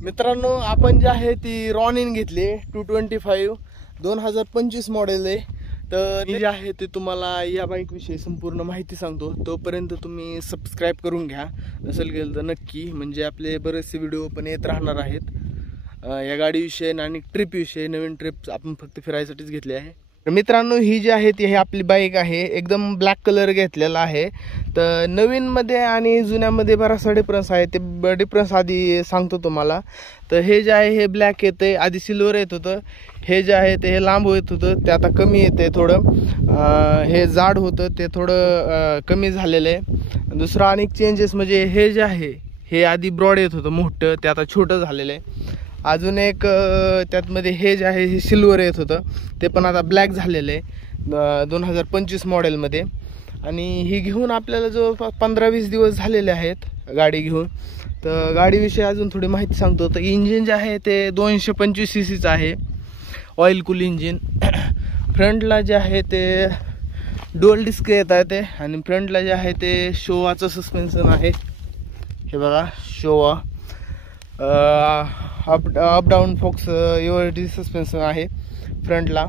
मित्रांनो, आपण जे आहे ती रॉनिन घेतली 225 2025 मॉडेल आहे. तर हे जे आहे ते तुम्हाला या बाईक विषयी संपूर्ण माहिती सांगतो. तोपर्यंत तुम्ही सबस्क्राईब करून घ्या, नसेल केलं तर नक्की, म्हणजे आपले बरेचसे व्हिडिओ पण येत राहणार आहेत या गाडीविषयी आणि ट्रिप विषयी. नवीन ट्रिप आपण फक्त फिरायसाठीच घेतली आहे. तर मित्रांनो, ही जी आहे ती ही आपली बाईक आहे. एकदम ब्लॅक कलर घेतलेला आहे. तर नवीनमध्ये आणि जुन्यामध्ये बराचसा डिफरन्स आहे. ते डिफरन्स आधी सांगतो तुम्हाला. तर हे जे आहे हे ब्लॅक येते, आधी सिल्वर येत होतं. हे जे आहे ते हे लांब येत होतं, ते आता कमी येते थोडं. हे जाड होतं, ते थोडं कमी झालेलं आहे. दुसरा अनेक चेंजेस म्हणजे हे जे आहे हे आधी ब्रॉड येत होतं मोठं, ते आता छोटं झालेलं आहे. अजून एक त्यातमध्ये हे जे आहे हे सिल्वर येत होतं, ते पण आता ब्लॅक झालेलं आहे 2025 मॉडेलमध्ये. आणि ही घेऊन आपल्याला जो 15-20 दिवस झालेले आहेत गाडी घेऊन. तर गाडीविषयी अजून थोडी माहिती सांगतो. तर इंजिन जे आहे ते 225 cc आहे, ऑइल कूल इंजिन. फ्रंटला जे आहे ते डुअल डिस्क येत आहे ते, आणि फ्रंटला जे आहे ते शोवाचं सस्पेन्शन आहे. हे बघा, शोवा अप डाऊन फॉक्स एवढी सस्पेन्शन आहे फ्रंटला.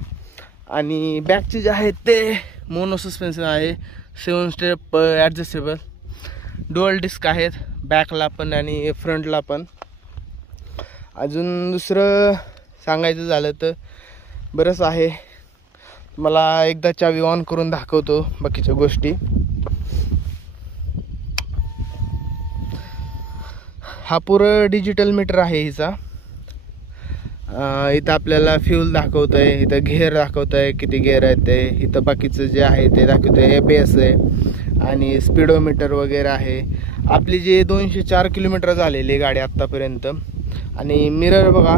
आणि बॅकचे जे आहे ते मोनो सस्पेन्शन आहे, 7 स्टेप ॲडजस्टेबल. डुअल डिस्क आहेत बॅकला पण आणि फ्रंटला पण. अजून दुसरं सांगायचं झालं तर बरंच आहे. मला एकदा चावी ऑन करून दाखवतो बाकीच्या गोष्टी. हा पुरं डिजिटल मीटर आहे हिचा. इथं आपल्याला फ्यूल दाखवत आहे, इथं गेअर दाखवत आहे, किती गेअर आहे ते. इथं बाकीचं जे आहे ते दाखवत आहे, ABS आहे आणि स्पीडोमीटर वगैरे आहे. आपली जी 204 किलोमीटर झालेली गाडी आत्तापर्यंत. आणि मिरर बघा,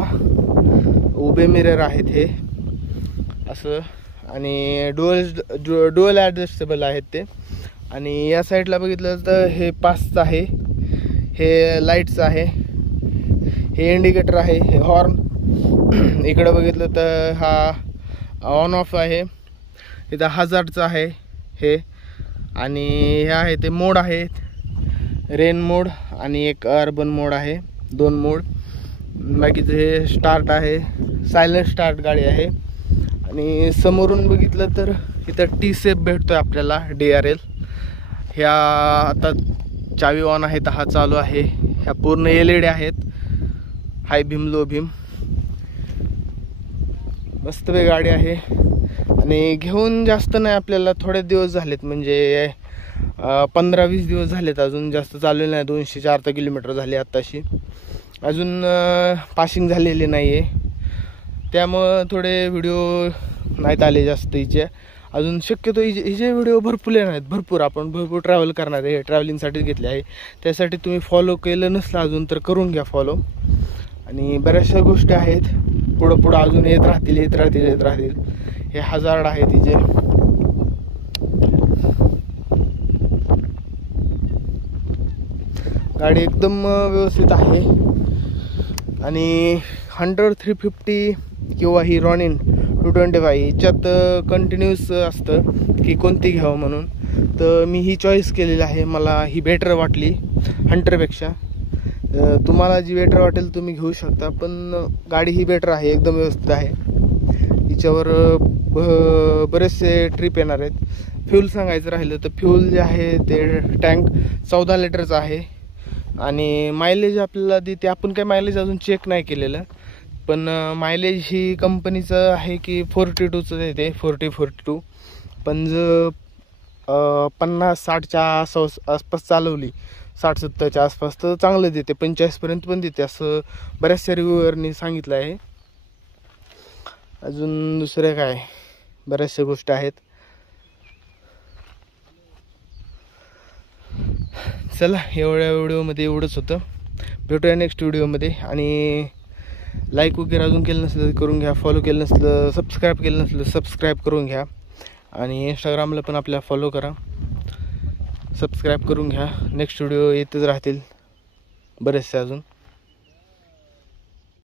उभे मिरर आहेत हे असं. आणि डुअल ॲडजस्टेबल आहेत ते. आणि या साईडला बघितलं तर हे पासचं आहे, हे लाईट्स आहे, हे इंडिकेटर आहे, हे हॉर्न. इकडं बघितलं तर हा ऑन ऑफ आहे, इथं हजार्डचं आहे हे. आणि हे आहे ते मोड आहेत, रेन मोड आणि एक अर्बन मोड आहे, 2 मोड. बाकीचं हे स्टार्ट आहे, सायलेंट स्टार्ट गाडी आहे. आणि समोरून बघितलं तर इथं T-सेप भेटतोय आपल्याला, DRL. ह्या आता चावी ऑन आहे तर हा चालू आहे. ह्या पूर्ण LED आहेत, हाय भीम लो भीम. मस्त वे गाडी आहे. आणि घेऊन जास्त नाही आपल्याला, थोडे दिवस झालेत, म्हणजे 15-20 दिवस झालेत. अजून जास्त चाललेलं नाही, 204 किलोमीटर झाले आत्ताशी. अजून पासिंग झालेली नाही आहे, त्यामुळं थोडे व्हिडिओ नाहीत आले जास्त हिचे. अजून शक्यतो हिचे व्हिडिओ भरपूर आपण भरपूर ट्रॅव्हल करणार आहे, ट्रॅव्हलिंगसाठीच घेतले आहे. त्यासाठी तुम्ही फॉलो केलं नसलं अजून तर करून घ्या फॉलो. आणि बऱ्याचशा गोष्टी आहेत पुढं अजून येत राहतील. हे हजार्ड आहे तिचे. गाडी एकदम व्यवस्थित आहे. आणि 100, 350 किंवा ही रॉनिन 225 याच्यात कंटिन्यूस असतं की कोणती घ्यावं म्हणून. तर मी ही चॉईस केलेली आहे, मला ही बेटर वाटली हंटरपेक्षा. तुम्हाला जी बेटर वाटेल तुम्ही घेऊ शकता, पण गाडी ही बेटर आहे, एकदम व्यवस्थित आहे. हिच्यावर बरेचसे ट्रिप येणार आहेत. फ्यूल सांगायचं राहिलं तर फ्यूल जे आहे ते टँक 14 लिटरचं आहे. आणि मायलेज आपल्याला देते, आपण काही मायलेज अजून चेक नाही केलेलं, पण मायलेज ही कंपनीचं आहे की 42चं देते, 40-42. पण जर 50-60च्या आसपास चालवली, 60-70च्या आसपास, तर चांगलं देते, 45पर्यंत पण देते, असं बऱ्याचशा रिव्ह्यूअरनी सांगितलं आहे. अजून दुसरं काय, बऱ्याचशा गोष्टी आहेत. चला, एवढ्या व्हिडिओमध्ये एवढंच होतं. भेटूया नेक्स्ट व्हिडिओमध्ये. आणि लाईक वगैरे अजून केलं नसलं तर करून घ्या, फॉलो केलं नसलं, सबस्क्राईब केलं नसलं सबस्क्राईब करून घ्या. आणि इंस्टाग्रामला पण आपल्याला फॉलो करा, सबस्क्राईब करून घ्या. नेक्स्ट व्हिडिओ येतच राहतील बरेचसे अजून.